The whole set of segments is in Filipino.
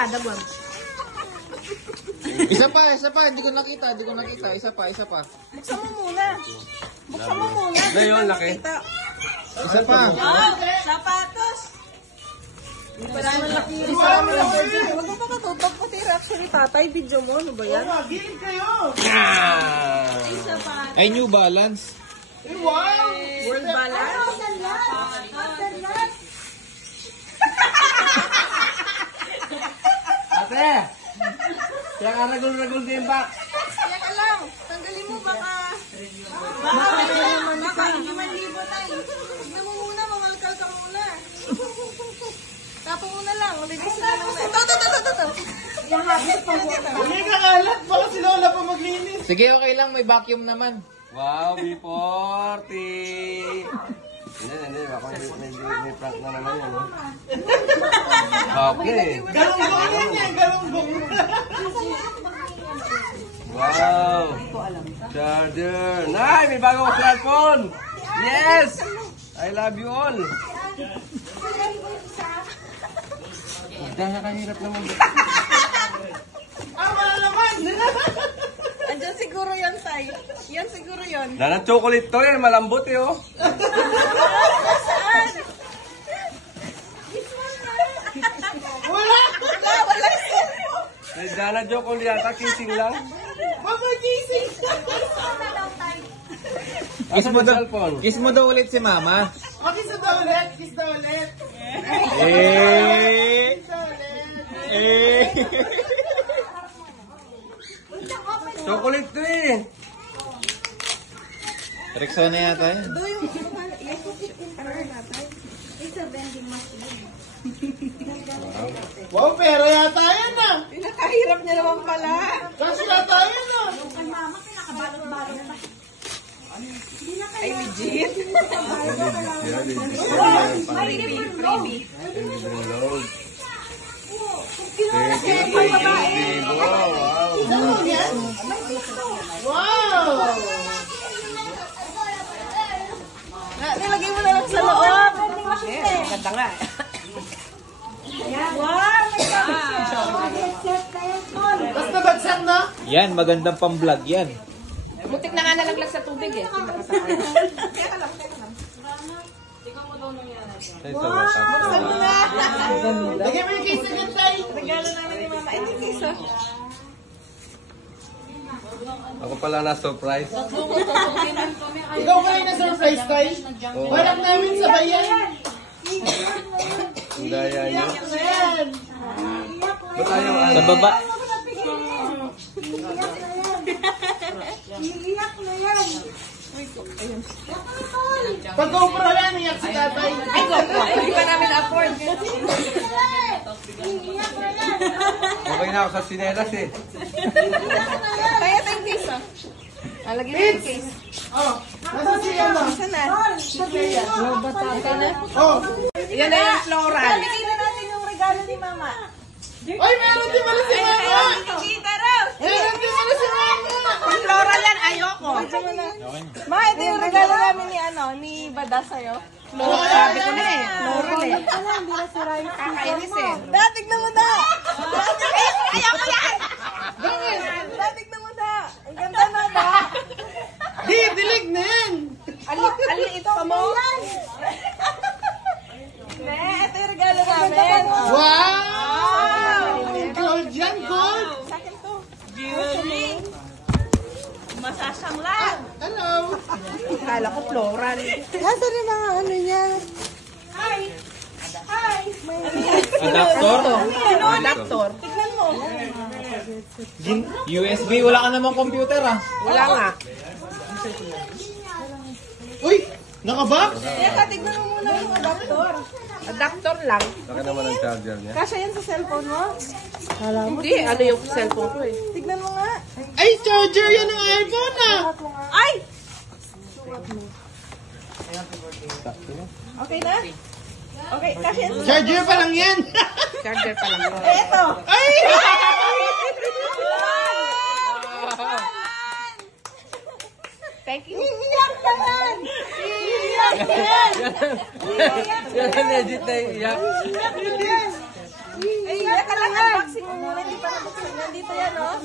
pa, dagwag. Isa pa. Hindi ko nakita. Isa pa. Buksan mo muna. Ngayon, laki. Isa pa. Wow, sapatos. Hindi pa naman laki yung sa amin ng virgin. Huwag mo pa katutok pati actually tatay. Video mo, ano ba yan? Gilid kayo. Ay, sapatos. Ay, New Balance. Wow! World balance. Ate! Kaya ka ragol-ragol din ba? Yan lang. Tanggalin mo baka hindi man libo tayo. Huwag na mo muna, mamalkal ka muna. Tapos muna lang, release na lang. Ito. Yung habit pa muna. Hindi ka kalat. Baka si Lola pa maglinis. Sige, okay lang. May vacuum naman. Wow, B40! Hindi. Ako may prank na naman yan. Okay. Galunggong yan. Galunggong. Wow! Charger! Nay, may bagong cellphone! Yes! I love you all! Nakahirap naman. Wala naman. Andyan siguro yun, Tay. Yan siguro yun. Dana chocolate to yan, malambot eh oh. Saan? Wala. Dana chocolate yata, kissing lang. Mamagising. Kiss mo daw ulit si Mama. Makisa daw ulit. Kiss daw ulit. Chocolate to eh. Rexona yata yun. Wow, pera yata yan ah. Pinakahirap niya naman pala. Kasi yata yan ah. Ay, legit. Freebie. Wow. Nilagay mo na lang sa loob. Ganda nga. Wow! Basta bagsak na. Yan, magandang pang-vlog yan. Butik na nga nalaglag sa tubig eh. Lagyan mo yung case agad tayo. Regalo namin ni Mama. Ito yung kiso. Ako pala na surprise. Ikaw ba yung na-surprise tayo? Walang namin sa bayan. Ang daya niyo. Ayan. Ba't ayaw Sa baba. Pag GoPro yan, iyak si tatay. Ay, GoPro. Hindi pa namin afford. Okay na ako sa sinelas eh. Kaya ito yung kiso. Lagyan mo yung case. Oh, nasa siya mo. Saan na? Okay na? Oh. Yan na yung floral. Bigyan na natin yung regalo ni Mama. Ay, meron din pala si Mama. Kita raw! Meron din pala si Mama. Pag floral yan, ayoko. Ma, ito yung regalo namin ni Bada sa'yo. Floral. Sabi ko na eh. Floral eh. Kakainis eh. Tignan mo na! Ayoko yan! Tignan mo na! Ang ganda na ba? Di, dilig na yan. Aliit pa mo? Ito yung regalo namin. Wow! Gold yan, gold. Sa akin to. Jewelry. Masasangla. Hello. Kala ko floral. Nasaan yung mga ano niya? Hi! Hi! Adaptor? Ano adaptor? Tignan mo. USB, wala ka namang computer ah. Wala nga. Uy, nakabox? Teka, tignan mo muna yung adaptor. Adaptor lang. Saka naman ang charger niya. Kasya yan sa cellphone mo? Hindi, ano yung cellphone ko eh. Tignan mo nga. Ay, charger yan ng iPhone ah. Ay! Okay na? Okay, kasya yan sa Charger pa lang yan. charger pa lang. Eto! Ay! Thank you. Iiyak naman! Iiyak Yan ang legit na iyak. Ay, teka lang, unboxing mo muna. Hindi pa nabuksan. Nandito yan, oh.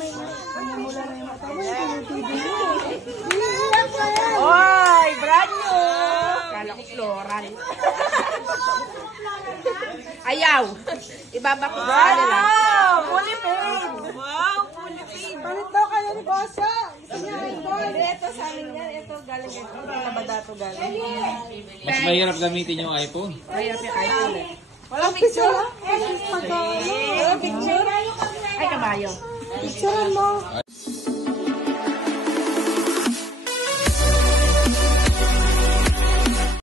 Oy, brand new. Kala ko floral. Ayaw. Ibaba ko sa kanila. Wow, fully paid. Wow, fully paid. Palit daw kayo ni Bosa. Gusto niya Hindi, ito sa amin yan. Ito galing ito. Labada to galing. Mas mahirap gamitin yung iPhone. Mahirap yung iPhone eh. Walang picture. Walang picture. Ay, kabayo. Picturean mo.